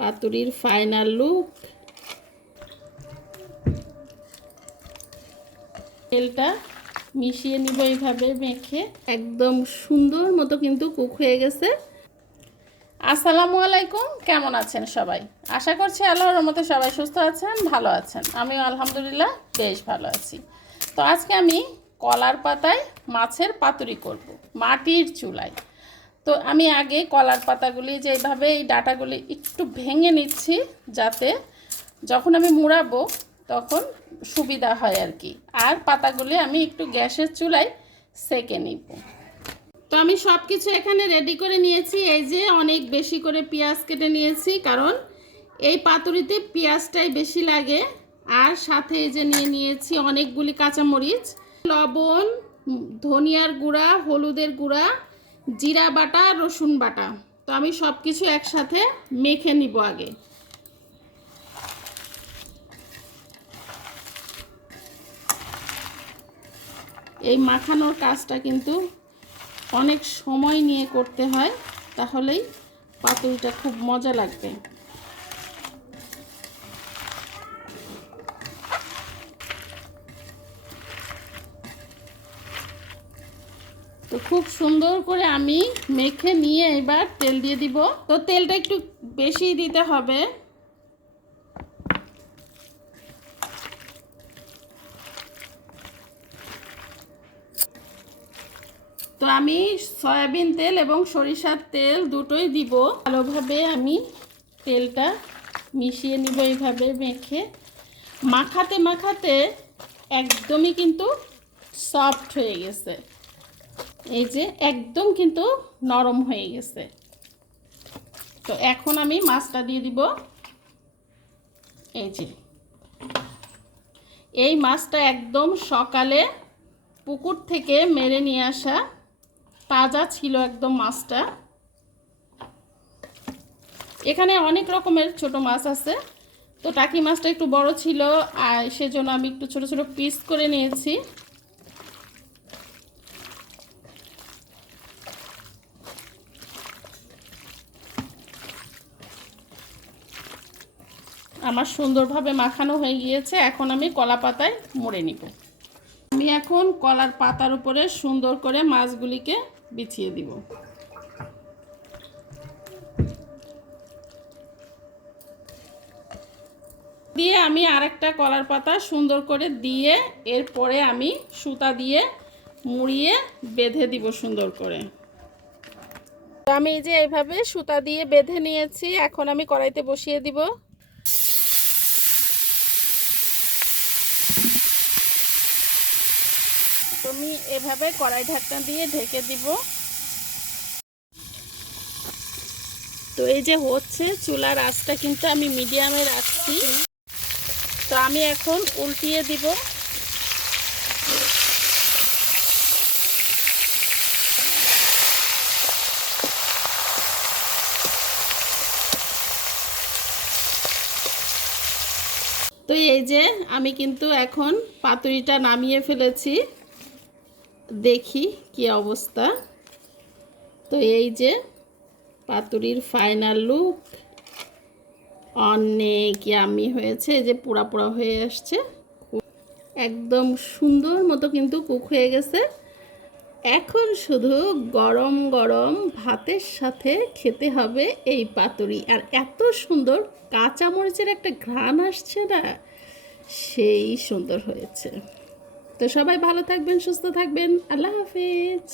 পাতুরির final look. তেলটা মিশিয়ে নিব এইভাবে মেখে, একদম সুন্দর মতো কিন্তু কুক হয়ে গেছে। আসসালামু আলাইকুম, কেমন আছেন সবাই? আশা করছি আল্লাহর রহমতে সবাই সুস্থ আছেন, ভালো আছেন। আমিও আলহামদুলিল্লাহ বেশ ভালো আছি। তো আজকে আমি কলার পাতায় মাছের পাতুরি করব, মাটির চুলায়। তো আমি আগে কলার পাতাগুলি যেভাবে এই ডাঁটাগুলি একটু ভেঙে নিচ্ছি, যাতে যখন আমি মুড়াবো তখন সুবিধা হয় আর কি। আর পাতাগুলি আমি একটু গ্যাসের চুলায় সেঁকে নিব। তো আমি সব কিছু এখানে রেডি করে নিয়েছি। এই যে অনেক বেশি করে পেঁয়াজ কেটে নিয়েছি, কারণ এই পাতুরিতে পেঁয়াজটাই বেশি লাগে। আর সাথে এই যে নিয়ে নিয়েছি অনেকগুলি কাঁচামরিচ, লবণ, ধনিয়ার গুঁড়া, হলুদের গুঁড়া, জিরা বাটা, রসুন বাটা। তো আমি সব কিছু একসাথে মেখে নিব আগে। এই মাখানোর কাজটা কিন্তু অনেক সময় নিয়ে করতে হয়, তাহলেই পাতুরিটা খুব মজা লাগবে। তো খুব সুন্দর করে আমি মেখে নিয়ে এবার তেল দিয়ে দিব। তো তেলটা একটু বেশি দিতে হবে। তো আমি সয়াবিন তেল এবং সরিষার তেল দুটোই দিব। ভালোভাবে আমি তেলটা মিশিয়ে নিব এইভাবে মেখে। মাখাতে মাখাতে একদমই কিন্তু সফট হয়ে গেছে, এই যে একদম কিন্তু নরম হয়ে গেছে। তো এখন আমি মাছটা দিয়ে দিব। এই যে এই মাছটা একদম সকালে পুকুর থেকে মেরে নিয়ে আসা, তাজা ছিল একদম মাছটা। এখানে অনেক রকমের ছোট মাছ আছে, তো টাকি মাছটা একটু বড় ছিল, আর সেজন্য আমি একটু ছোট ছোট পিস করে নিয়েছি। আমার সুন্দরভাবে মাখানো হয়ে গিয়েছে। এখন আমি কলা পাতায় মুড়ে নিব। আমি এখন কলার পাতার উপরে সুন্দর করে মাছগুলিকে বিছিয়ে দিব। দিয়ে আমি আরেকটা কলার পাতা সুন্দর করে দিয়ে এরপরে আমি সুতা দিয়ে মুড়িয়ে বেঁধে দিব সুন্দর করে। তো আমি এই যে এইভাবে সুতা দিয়ে বেঁধে নিয়েছি। এখন আমি কড়াইতে বসিয়ে দিব। আমি এভাবে কড়াই ঢাকনা দিয়ে ঢেকে দিব। তো এই যে হচ্ছে, চুলার আঁচটা কিন্তু আমি মিডিয়ামে রাখছি। তো আমি এখন উল্টিয়ে দিব। তো এই যে আমি কিন্তু এখন পাতুরিটা নামিয়ে ফেলেছি, দেখি কি অবস্থা। তো এই যে পাতুরির ফাইনাল লুক, অনেক ইয়ামি হয়েছে। যে পোড়া পোড়া হয়ে আসছে, একদম সুন্দর মতো কিন্তু কুক হয়ে গেছে। এখন শুধু গরম গরম ভাতের সাথে খেতে হবে এই পাতুরি। আর এত সুন্দর কাঁচামরিচের একটা ঘ্রাণ আসছে না, সেই সুন্দর হয়েছে। তো সবাই ভালো থাকবেন, সুস্থ থাকবেন। আল্লাহ হাফেজ।